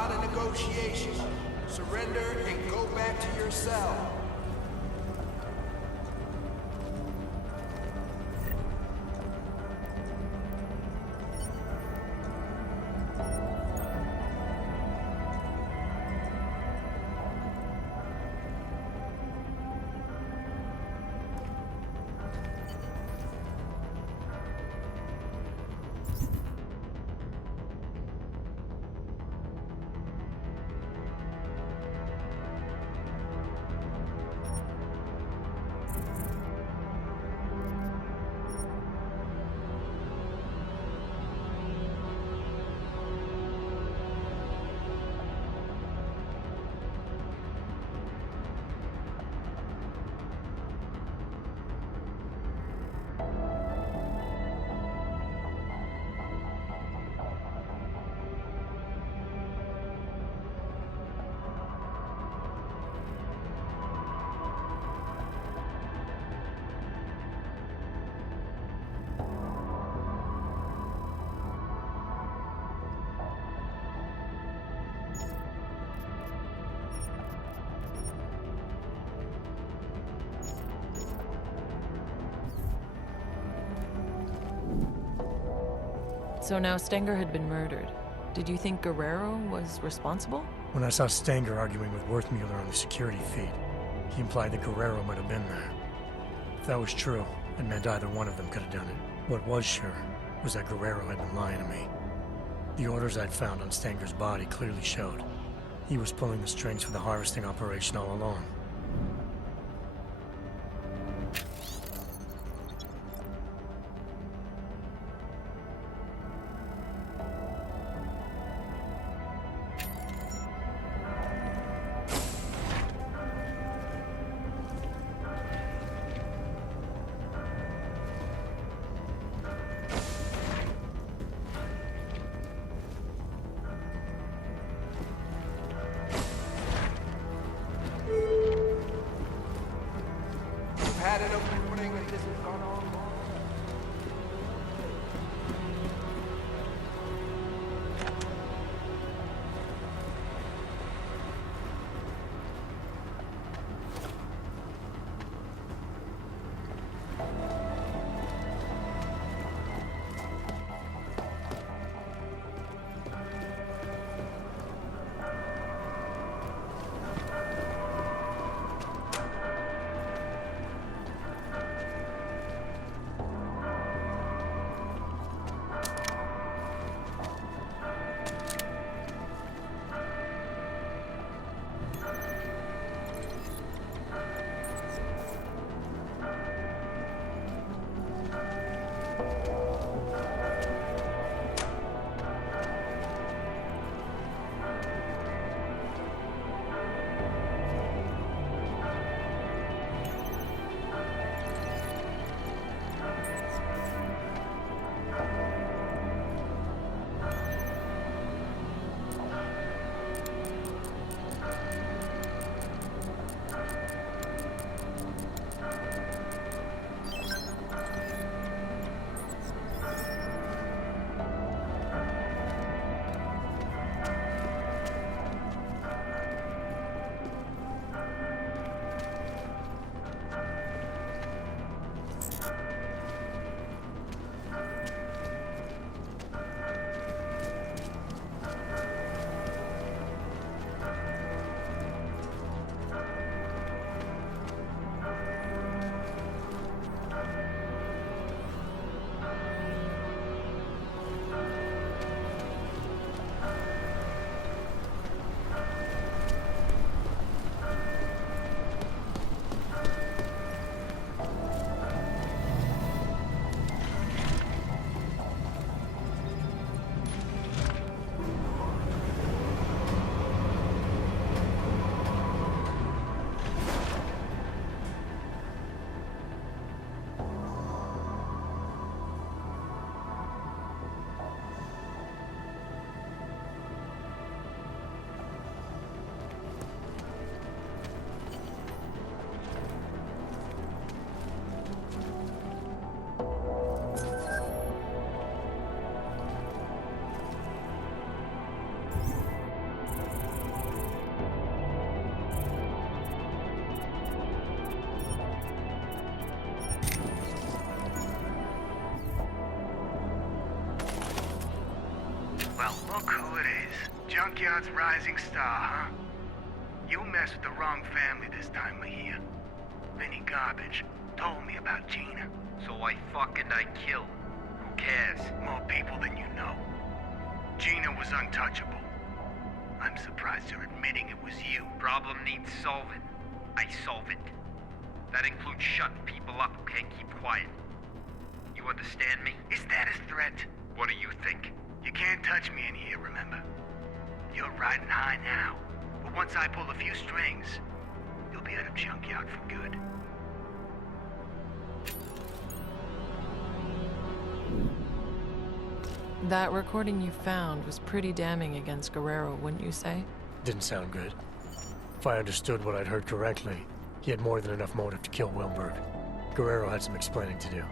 not a negotiation. Surrender and go back to your cell. So now Stenger had been murdered. Did you think Guerrero was responsible? When I saw Stenger arguing with Worthmuller on the security feed, he implied that Guerrero might have been there. If that was true, it meant either one of them could have done it. What was sure was that Guerrero had been lying to me. The orders I'd found on Stenger's body clearly showed he was pulling the strings for the harvesting operation all along. Well, look who it is. Junkyard's rising star, huh? You messed with the wrong family this time of year. Vinny Garbage told me about Gina. So I killed. Who cares? More people than you know. Gina was untouchable. I'm surprised you're admitting it was you. Problem needs solving. I solve it. That includes shutting people up who can't keep quiet. You understand me? Is that a threat? What do you think? You can't touch me in here, remember? You're riding high now. But once I pull a few strings, you'll be out of Junkyard for good. That recording you found was pretty damning against Guerrero, wouldn't you say? Didn't sound good. If I understood what I'd heard correctly, he had more than enough motive to kill Wilberg. Guerrero had some explaining to do.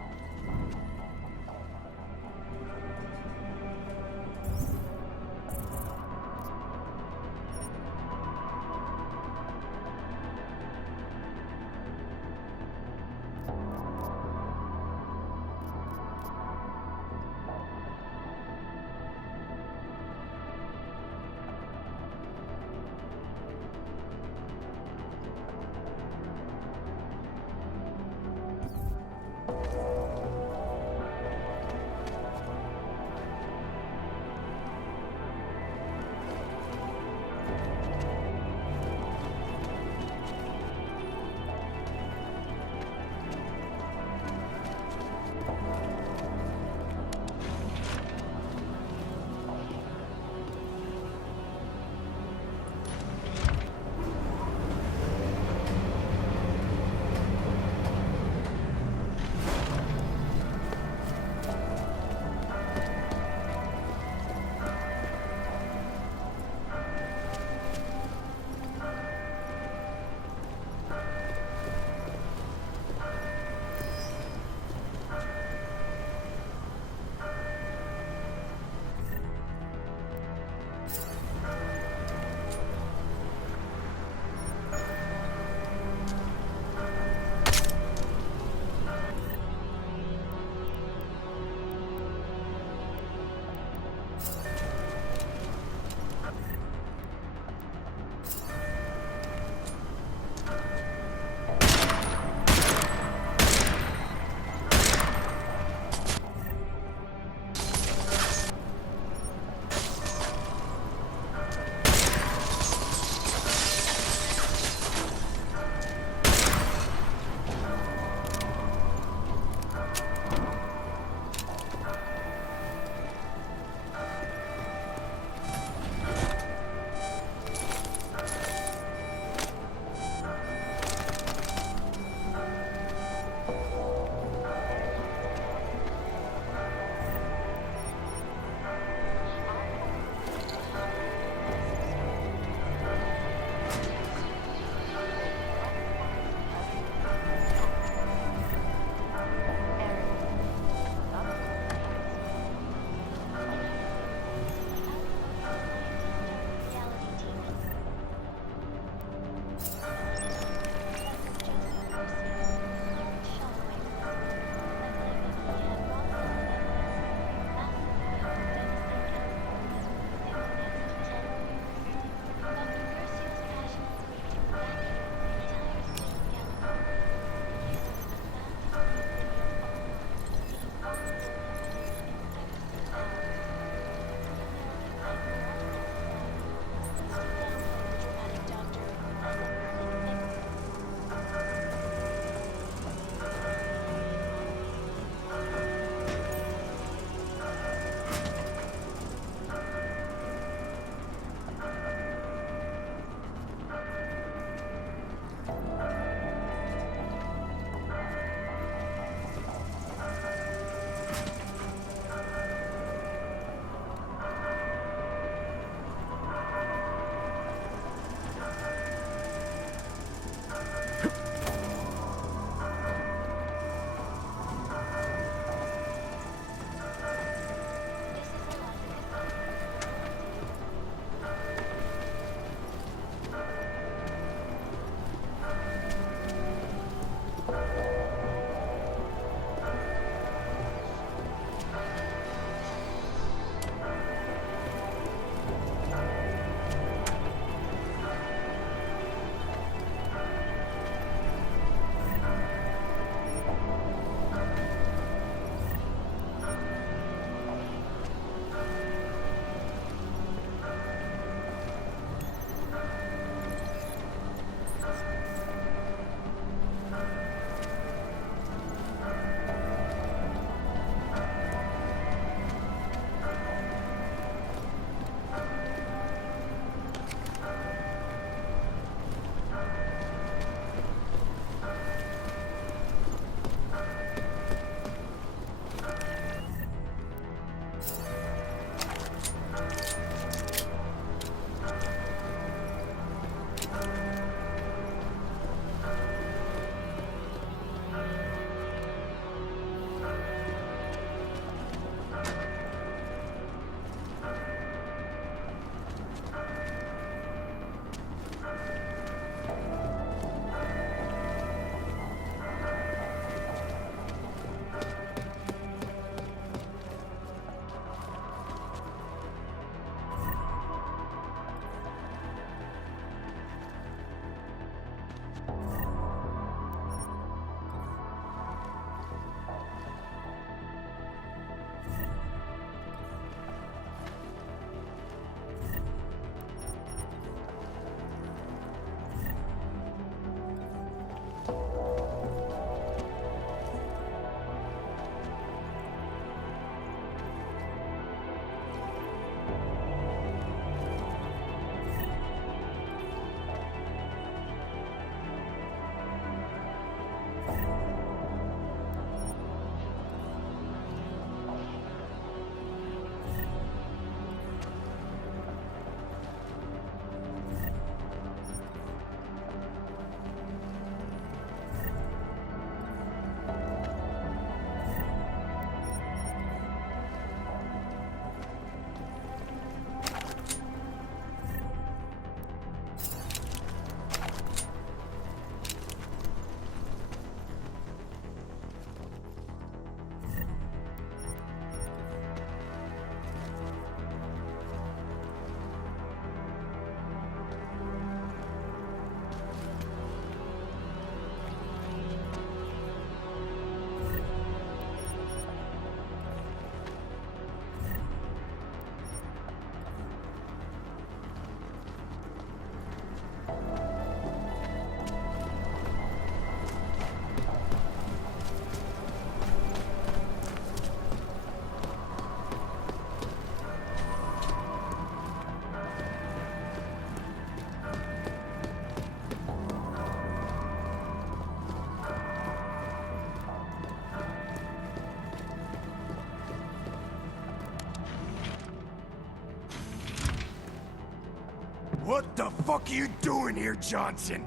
What the fuck are you doing here, Johnson?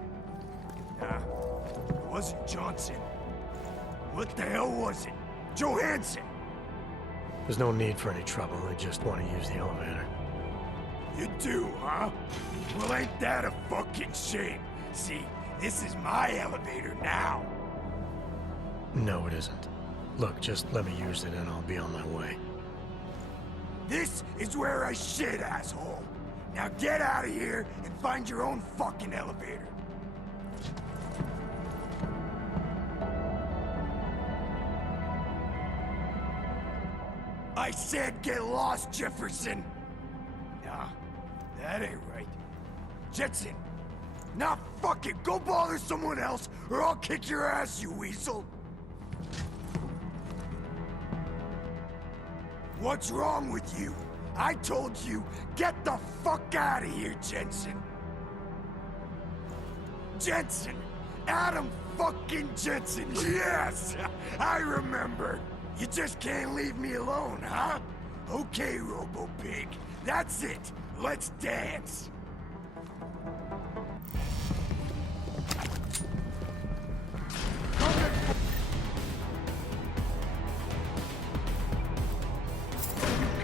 Nah, it wasn't Johnson. What the hell was it? Johansson! There's no need for any trouble. I just want to use the elevator. You do, huh? Well, ain't that a fucking shame? See, this is my elevator now. No, it isn't. Look, just let me use it and I'll be on my way. This is where I shit, asshole. Now get out of here and find your own fucking elevator. I said get lost, Jefferson! Nah, that ain't right. Jetson! Nah, fuck it! Go bother someone else, or I'll kick your ass, you weasel! What's wrong with you? I told you, get the fuck out of here, Jensen! Jensen! Adam fucking Jensen! Yes! I remember! You just can't leave me alone, huh? Okay, Robo-Pig. That's it. Let's dance.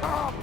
Come!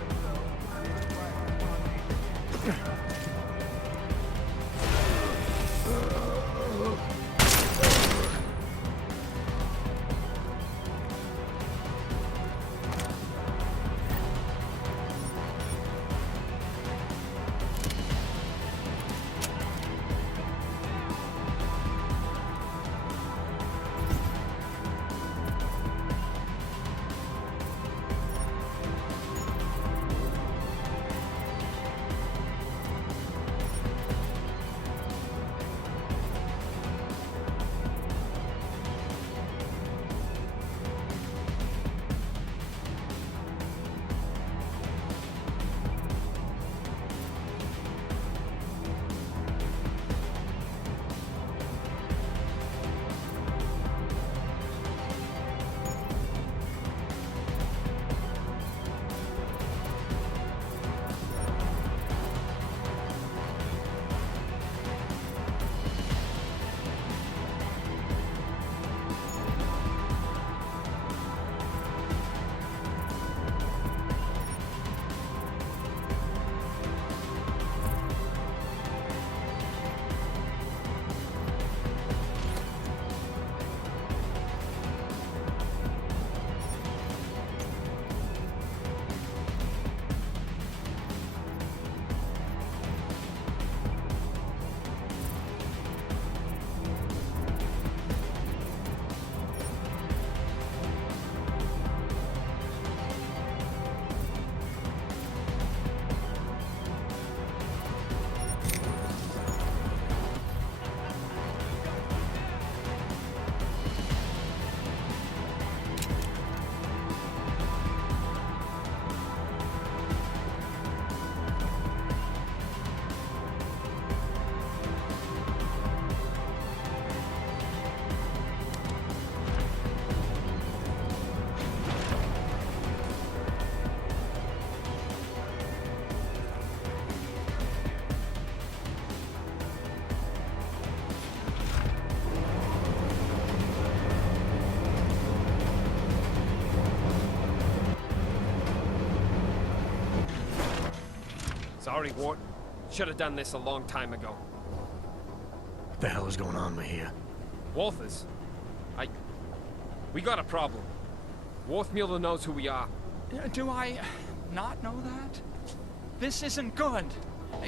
Sorry, Wart. Should have done this a long time ago. What the hell is going on here? Walters? We got a problem. Worthmuller knows who we are. Do I not know that? This isn't good.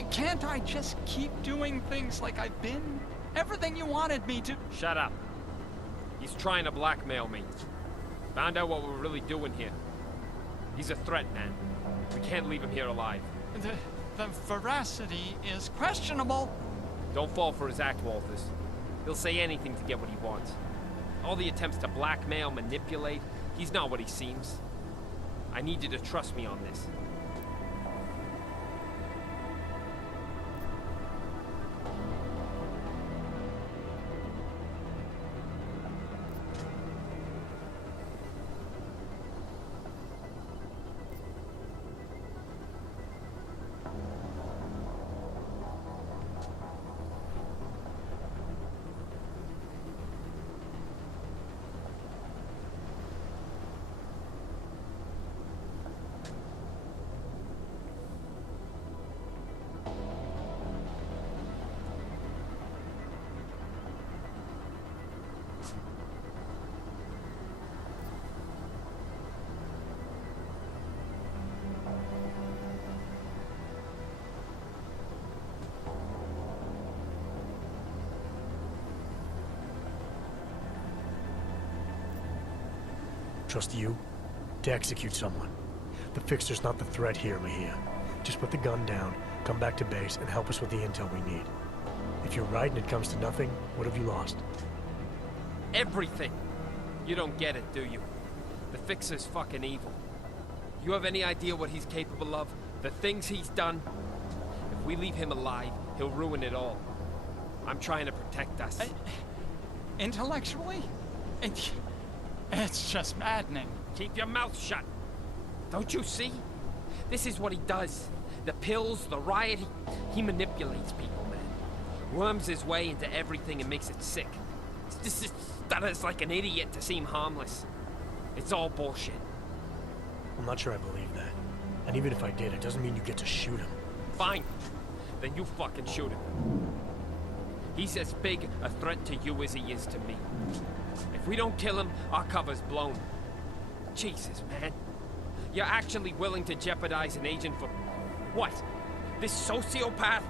Can't I just keep doing things like I've been? Everything you wanted me to... Shut up. He's trying to blackmail me. Found out what we're really doing here. He's a threat, man. We can't leave him here alive. The veracity is questionable. Don't fall for his act, Walters. He'll say anything to get what he wants. All the attempts to blackmail, manipulate, he's not what he seems. I need you to trust me on this. Trust you to execute someone. The Fixer's not the threat here, Mejia. Just put the gun down, come back to base, and help us with the intel we need. If you're right and it comes to nothing, what have you lost? Everything! You don't get it, do you? The Fixer's fucking evil. You have any idea what he's capable of? The things he's done? If we leave him alive, he'll ruin it all. I'm trying to protect us. Intellectually? It's just maddening. Keep your mouth shut. Don't you see? This is what he does. The pills, the riot, he manipulates people, man. Worms his way into everything and makes it sick. Just stutters like an idiot to seem harmless. It's all bullshit. I'm not sure I believe that. And even if I did, it doesn't mean you get to shoot him. Fine. Then you fucking shoot him. He's as big a threat to you as he is to me. If we don't kill him, our cover's blown. Jesus, man. You're actually willing to jeopardize an agent for... what? This sociopath?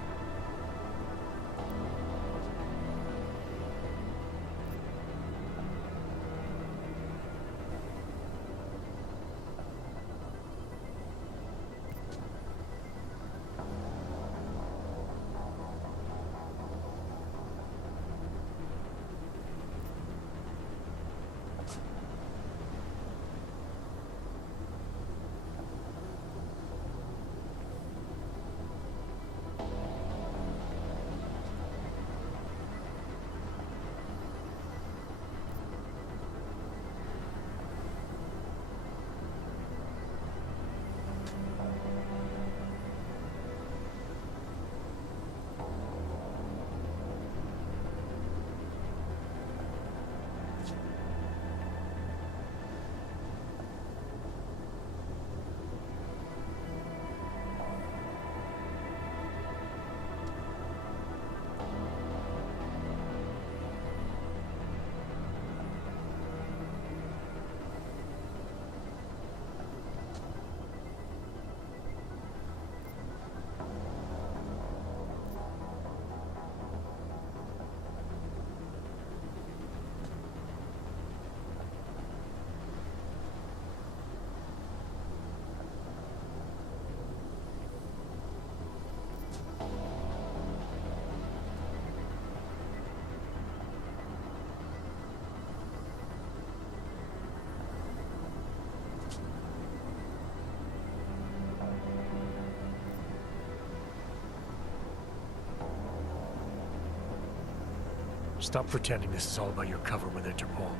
Stop pretending this is all about your cover with Interpol.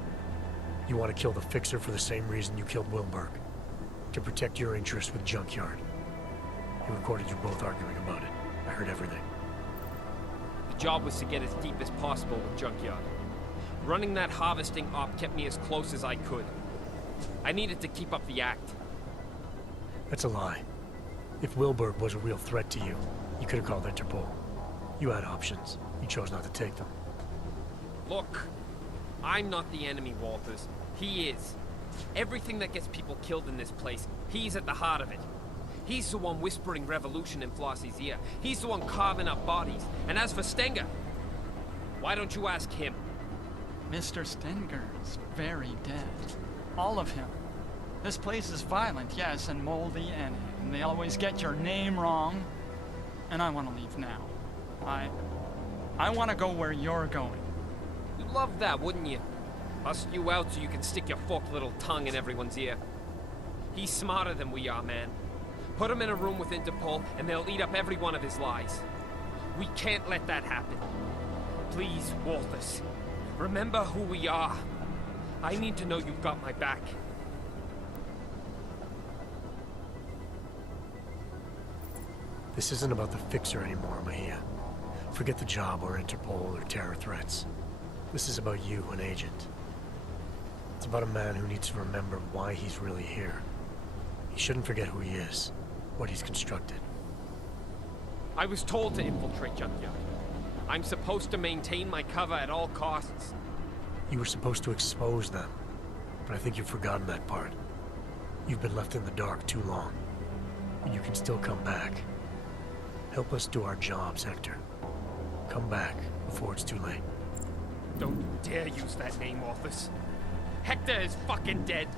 You want to kill the Fixer for the same reason you killed Wilberg. To protect your interests with Junkyard. He recorded you both arguing about it. I heard everything. The job was to get as deep as possible with Junkyard. Running that harvesting op kept me as close as I could. I needed to keep up the act. That's a lie. If Wilberg was a real threat to you, you could have called Interpol. You had options. You chose not to take them. Look, I'm not the enemy, Walters. He is. Everything that gets people killed in this place, he's at the heart of it. He's the one whispering revolution in Flossie's ear. He's the one carving up bodies. And as for Stenger, why don't you ask him? Mr. Stenger's very dead. All of him. This place is violent, yes, and moldy, and they always get your name wrong. And I want to leave now. I want to go where you're going. You'd love that, wouldn't you? Bust you out so you can stick your forked little tongue in everyone's ear. He's smarter than we are, man. Put him in a room with Interpol, and they'll eat up every one of his lies. We can't let that happen. Please, Walters, remember who we are. I need to know you've got my back. This isn't about the Fixer anymore, Mejia. Forget the job or Interpol or terror threats. This is about you, an agent. It's about a man who needs to remember why he's really here. He shouldn't forget who he is, what he's constructed. I was told to infiltrate Junkyard. I'm supposed to maintain my cover at all costs. You were supposed to expose them, but I think you've forgotten that part. You've been left in the dark too long, and you can still come back. Help us do our jobs, Hector. Come back before it's too late. Don't dare use that name, Walters. Hector is fucking dead.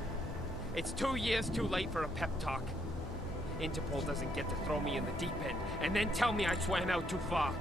It's 2 years too late for a pep talk. Interpol doesn't get to throw me in the deep end and then tell me I swam out too far.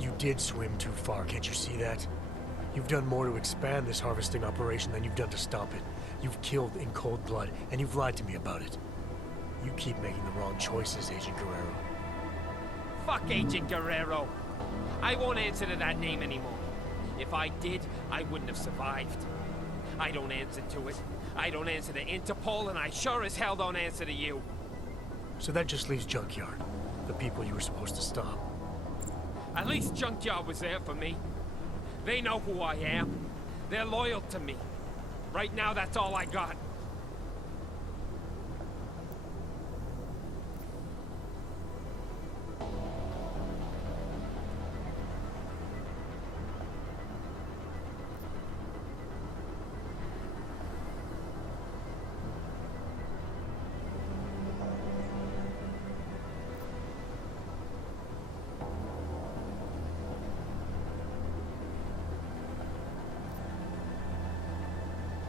You did swim too far, can't you see that? You've done more to expand this harvesting operation than you've done to stop it. You've killed in cold blood, and you've lied to me about it. You keep making the wrong choices, Agent Guerrero. Fuck Agent Guerrero. I won't answer to that name anymore. If I did, I wouldn't have survived. I don't answer to it. I don't answer to Interpol, and I sure as hell don't answer to you. So that just leaves Junkyard, the people you were supposed to stop. At least Junkyard was there for me. They know who I am. They're loyal to me. Right now, that's all I got.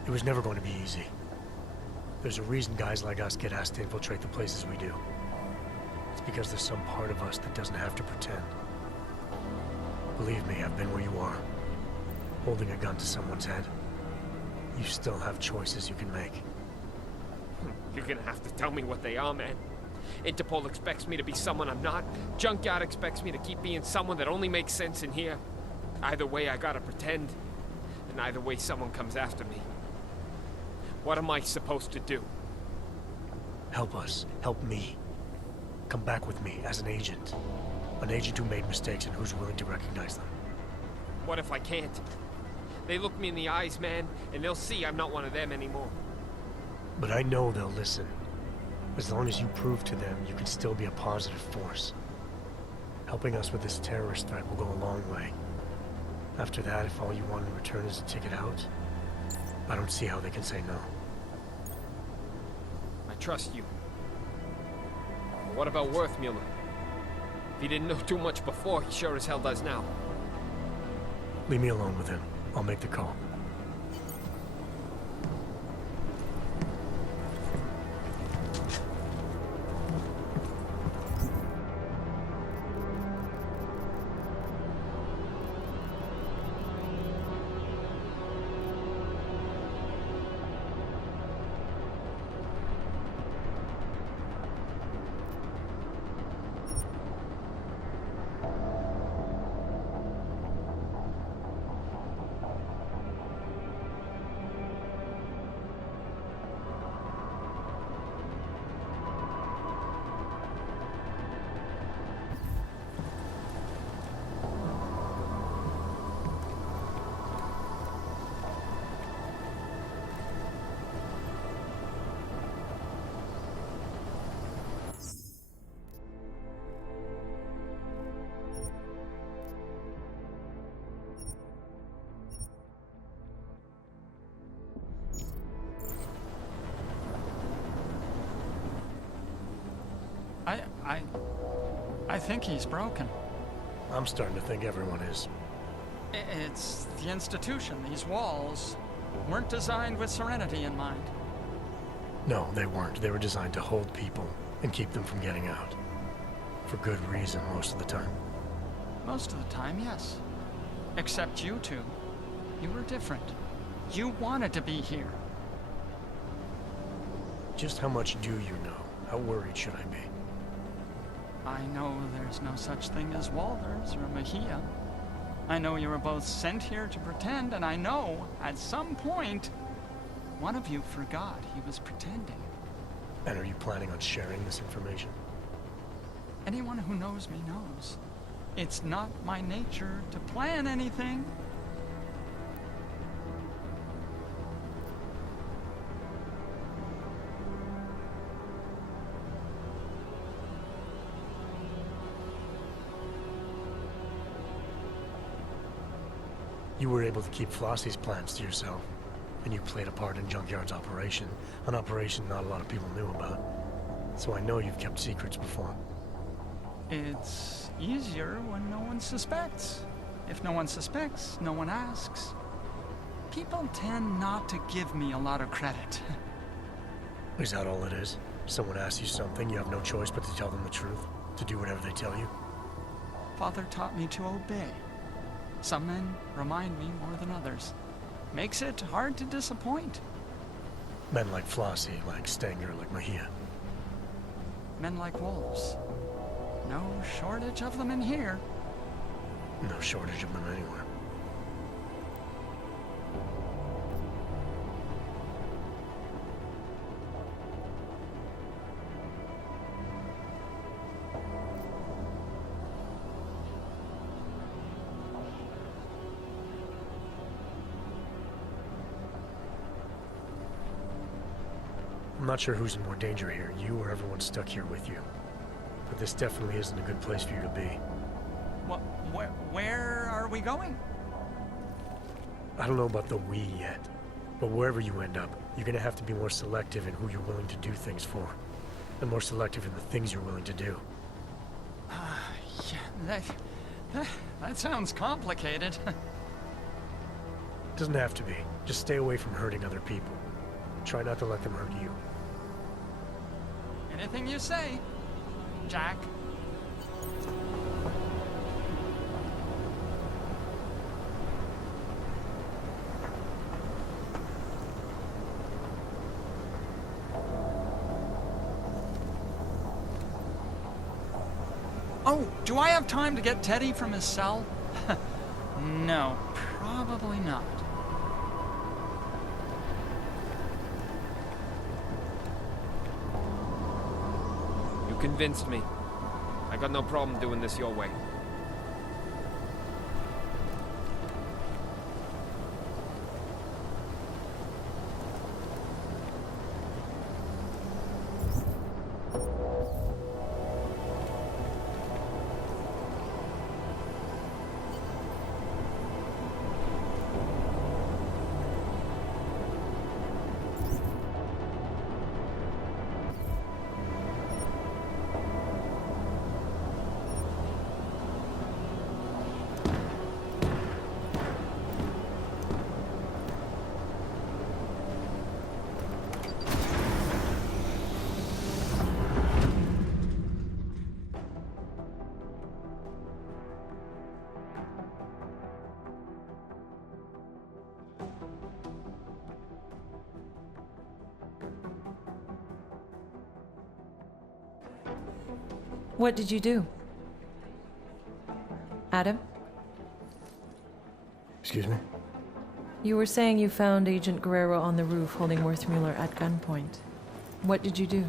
It was never going to be easy. There's a reason guys like us get asked to infiltrate the places we do. It's because there's some part of us that doesn't have to pretend. Believe me, I've been where you are. Holding a gun to someone's head. You still have choices you can make. You're gonna have to tell me what they are, man. Interpol expects me to be someone I'm not. Junkyard expects me to keep being someone that only makes sense in here. Either way, I gotta pretend. And either way, someone comes after me. What am I supposed to do? Help us. Help me. Come back with me as an agent. An agent who made mistakes and who's willing to recognize them. What if I can't? They look me in the eyes, man, and they'll see I'm not one of them anymore. But I know they'll listen. As long as you prove to them you can still be a positive force. Helping us with this terrorist threat will go a long way. After that, if all you want in return is a ticket out, I don't see how they can say no. trust you. But what about Worthmuller? If he didn't know too much before, he sure as hell does now. Leave me alone with him. I'll make the call. I think he's broken. I'm starting to think everyone is. It's the institution. These walls weren't designed with serenity in mind. No, they weren't. They were designed to hold people and keep them from getting out. For good reason most of the time. Most of the time, yes. Except you two. You were different. You wanted to be here. Just how much do you know? How worried should I be? I know there's no such thing as Walters or Mejia. I know you were both sent here to pretend, and I know, at some point, one of you forgot he was pretending. And are you planning on sharing this information? Anyone who knows me knows. It's not my nature to plan anything. You were able to keep Flossie's plans to yourself, and you played a part in Junkyard's operation, an operation not a lot of people knew about. So I know you've kept secrets before. It's easier when no one suspects. If no one suspects, no one asks. People tend not to give me a lot of credit. Is that all it is? Someone asks you something, you have no choice but to tell them the truth, to do whatever they tell you? Father taught me to obey. Some men remind me more than others. Makes it hard to disappoint. Men like Flossie, like Stenger, like Mejia. Men like wolves. No shortage of them in here. No shortage of them anywhere. I'm not sure who's in more danger here, you or everyone stuck here with you. But this definitely isn't a good place for you to be. Where are we going? I don't know about the we yet, but wherever you end up, you're gonna have to be more selective in who you're willing to do things for. And more selective in the things you're willing to do. Yeah, that sounds complicated. Doesn't have to be. Just stay away from hurting other people. Try not to let them hurt you. Anything you say, Jack. Oh, do I have time to get Teddy from his cell? No, probably not. You convinced me. I got no problem doing this your way. What did you do? Adam? Excuse me? You were saying you found Agent Guerrero on the roof holding Worthmuller at gunpoint. What did you do?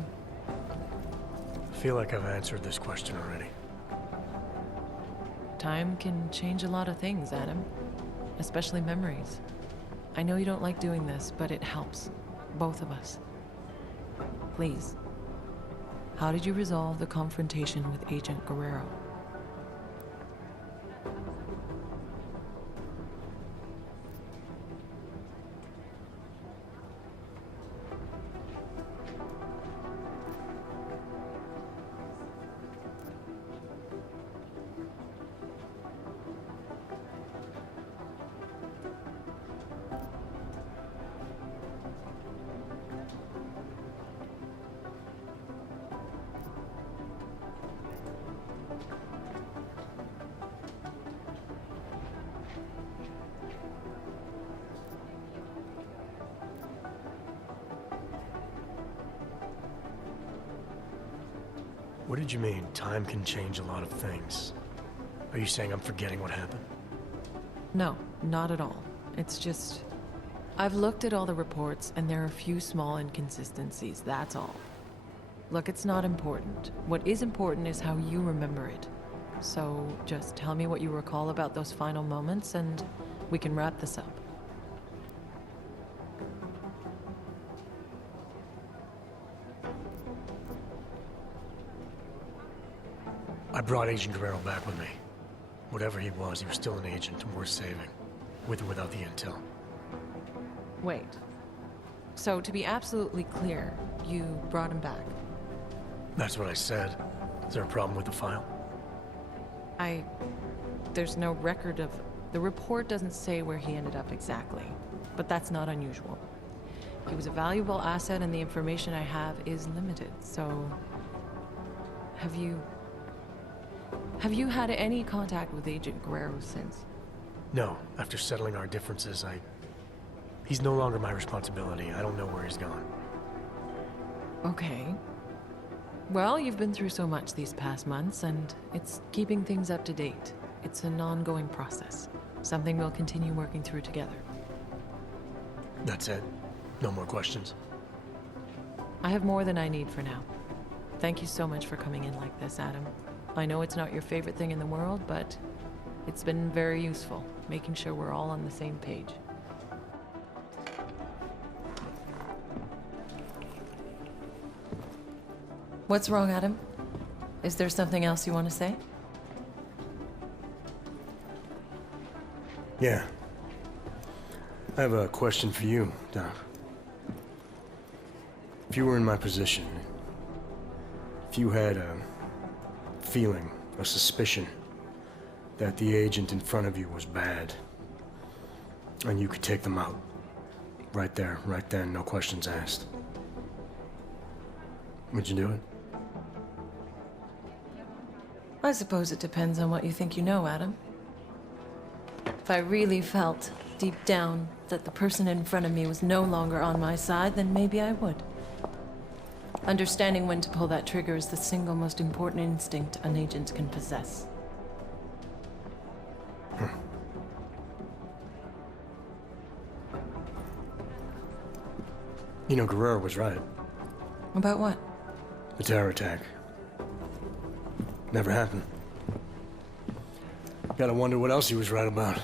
I feel like I've answered this question already. Time can change a lot of things, Adam. Especially memories. I know you don't like doing this, but it helps. Both of us. Please. How did you resolve the confrontation with Agent Guerrero? What did you mean, time can change a lot of things? Are you saying I'm forgetting what happened? No, not at all. It's just... I've looked at all the reports, and there are a few small inconsistencies, that's all. Look, it's not important. What is important is how you remember it. So, just tell me what you recall about those final moments, and we can wrap this up. I brought Agent Guerrero back with me. Whatever he was still an agent and worth saving. With or without the intel. Wait. So, to be absolutely clear, you brought him back? That's what I said. Is there a problem with the file? There's no record of... The report doesn't say where he ended up exactly, but that's not unusual. He was a valuable asset and the information I have is limited, so... Have you had any contact with Agent Guerrero since? No. After settling our differences, He's no longer my responsibility. I don't know where he's gone. Okay. Well, you've been through so much these past months, and it's keeping things up to date. It's an ongoing process. Something we'll continue working through together. That's it? No more questions? I have more than I need for now. Thank you so much for coming in like this, Adam. I know it's not your favorite thing in the world, but it's been very useful, making sure we're all on the same page. What's wrong, Adam? Is there something else you want to say? Yeah. I have a question for you, Doc. If you were in my position, if you had a feeling, a suspicion, that the agent in front of you was bad, and you could take them out, right there, right then, no questions asked, would you do it? I suppose it depends on what you think you know, Adam. If I really felt, deep down, that the person in front of me was no longer on my side, then maybe I would. Understanding when to pull that trigger is the single most important instinct an agent can possess. You know, Guerrero was right. About what? The terror attack. Never happened. Gotta wonder what else he was right about.